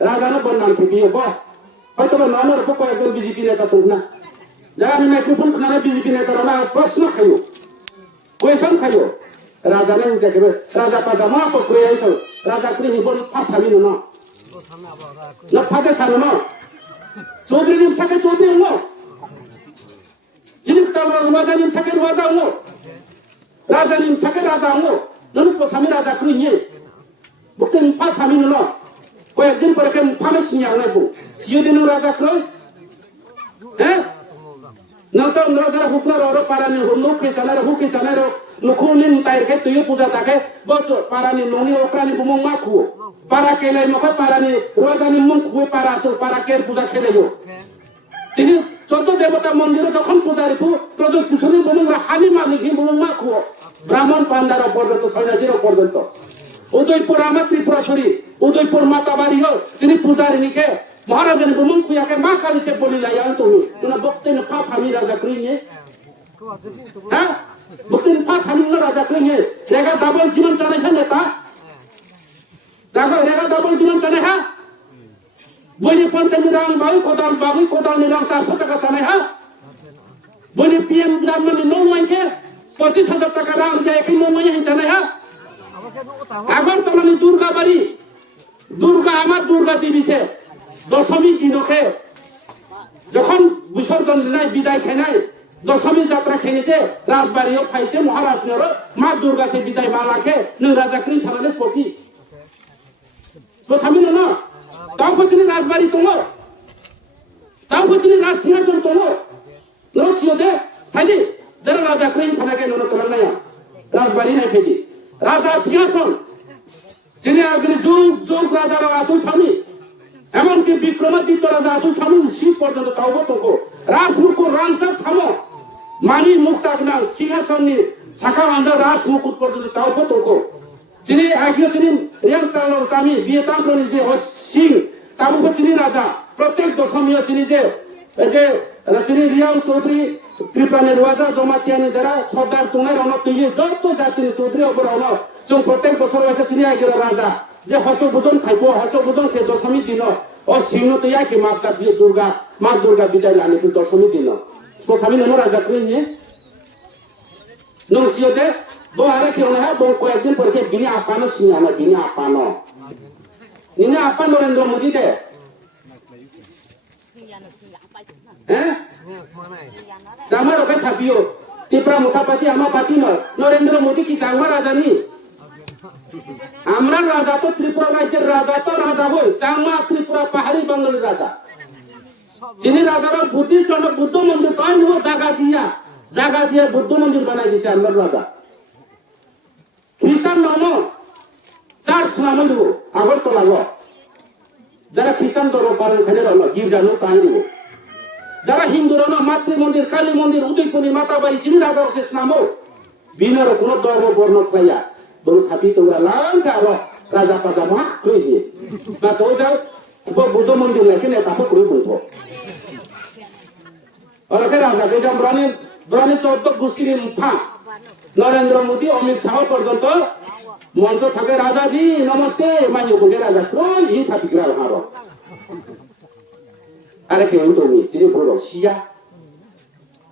রাজানো বন্যান ফিরিয়ে বল হয়তো নামের উপর কয়েকজন বিজেপি নেতা তোর না যারা মাইক্রোফোন খানা বিজেপি নেতারা না প্রশ্ন খাইও কোয়েশন খাইও রাজা নেই যাকে রাজা পাজা মা পকড়ে আইসো রাজা করে নিবন ফাছাবি না না ফাতে সানো না চৌধুরী নিম থাকে চৌধুরী হলো যিনি তার রাজা নিম থাকে রাজা হলো রাজা নিম থাকে রাজা হলো ননুস স্বামী রাজা করে নিয়ে বুকতে ফাছাবি না কয়েকদিন পরে কেন ফানে সিনিয়া নাইবো সিওদিন রাজা করে হ্যাঁ নতো নরা হুকনার ওর পারানি হুকে জানার লুকুনিন তাইরকে তুইও পূজা থাকে বছ পারানি ননি ওকরানি বুমং মাখু পারা কেলাই মখা পারানি রাজানি মুখ খুয়ে পারা আসো পারা কের পূজা খেলেও তিনি 14 দেবতা মন্দিরে যখন পূজারি কু প্রজক কুশলী বুমং হানি মালিক বুমং মাখু ব্রাহ্মণ পান্ডার পর্যন্ত সন্ন্যাসীর পর্যন্ত উদয়পুর আমার ত্রিপুরাশ্বরী উদয়পুর মাতা বাড়িও তিনি পূজারিনীকে মহারাজের বুমং খুয়াকে মা কালী সে বলি লাইয়ান তুমি তোনা বক্তে না পাঁচ আমি রাজা করিয়ে হ্যাঁ বক্তে না পাঁচ আমি রাজা করিয়ে রেগা ডাবল জীবন জানেছেন নেতা রেগা ডাবল জীবন জানে হ্যাঁ বইনি পঞ্চায়েত রাং বাবুই কোদাল নিলাম 400 টাকা জানে হ্যাঁ বইনি পিএম গ্রামনি নো মাইকে 25,000 টাকা রাং যায় কি নো মাই জানে হ্যাঁ এখন তলানি দুর্গা বাড়ি দুর্গা আমার দুর্গা দেবীছে দশমী দিনকে যখন বিসর্জন নাই বিদায় খেনাই দশমী যাত্রা খেয়েছে রাজবাড়িও খাইছে মহারাষ্ট্রের মা দুর্গাকে বিদায় বালাকে নৈ রাজা কৃষ্ণ সারালে সখী দশমী না তাও বলছিনি রাজবাড়ি তোলো তাও বলছিনি রাজ সিংহাসন তোলো নসিও দে খাইলি যারা রাজা কৃষ্ণ সারাকে নন তোলার নাই রাজবাড়ি নাই ফেলি রাজা সিংহাসন যিনি আগে যুগ যুগ রাজারা আসুন থামি এমনকি বিক্রমাদিত্য রাজা আসুন থামুন শীত পর্যন্ত তাও তোকে রাজমুকুট রামসার থামো মানি মুক্তাগ্না সিংহাসনী শাখা বান্ধব রাজমুকুট পর্যন্ত তাও তোকে যিনি আগে যিনি রিয়াং তালর জামি বিয়ে তাঙ্কনি যে সিং তাবুকে চিনি রাজা প্রত্যেক দশমীয় চিনি যে তিনি রিয়াং চৌধুরী ত্রিপুরানের রাজা জমাতিয়ানি যারা সর্দার চুঙের অনক তুই যত জাতির চৌধুরী অপর অনক जों प्रत्येक बोसोर वैसे सिनी आगिरा राजा जे हस बुजन खाइबो हस बुजन खे दशमी दिन ओ सिंह तो याके मागसा बियो दुर्गा मा दुर्गा बिदाय लाने तो दशमी दिन तो सामी ननो राजा करिने नो सियोते बो आरे के ओने बो को एक दिन पर के बिनी आपानो सियाना बिनी आपानो निने आपा नरेंद्र मोदी दे हैं जामारो के साबियो त्रिपुरा मुखापाती आमा पाती न नरेंद्र मोदी की जांगा राजा नी আমরা রাজা তো ত্রিপুরা রাজ্যের রাজা তো রাজা হই চাংমা ত্রিপুরা পাহাড়ি বাঙালি রাজা যিনি রাজারা বুদ্ধিস্ট বুদ্ধ মন্দির তাই নো জায়গা দিয়া বুদ্ধ মন্দির বানাই দিয়েছে আমরা রাজা খ্রিস্টান নাম চার্চ নাম দিব আগর তো লাগো যারা খ্রিস্টান ধর্ম পালন করে রলো গির্জানো তাই দিব যারা হিন্দু রলো মাতৃ মন্দির কালী মন্দির উদয়পুরী মাতা বাড়ি যিনি রাজার শেষ নাম বিনার কোনো ধর্ম বর্ণ খাইয়া বল সাপি তোমরা লাঙ্কা রাজা পাজা মা কই দিয়ে বা তো যাও বুদ্ধ মন্দির লাগে না তারপর করে বলবো আর কে রাজা কে যে ব্রানি 14 গোষ্ঠীর মুখা নরেন্দ্র মোদী অমিত শাহ পর্যন্ত মঞ্চ থাকে রাজাজি নমস্তে মাইও বলে রাজা কই ই সাপি গ্রা হারো আরে কে তুমি চিনি বলো সিয়া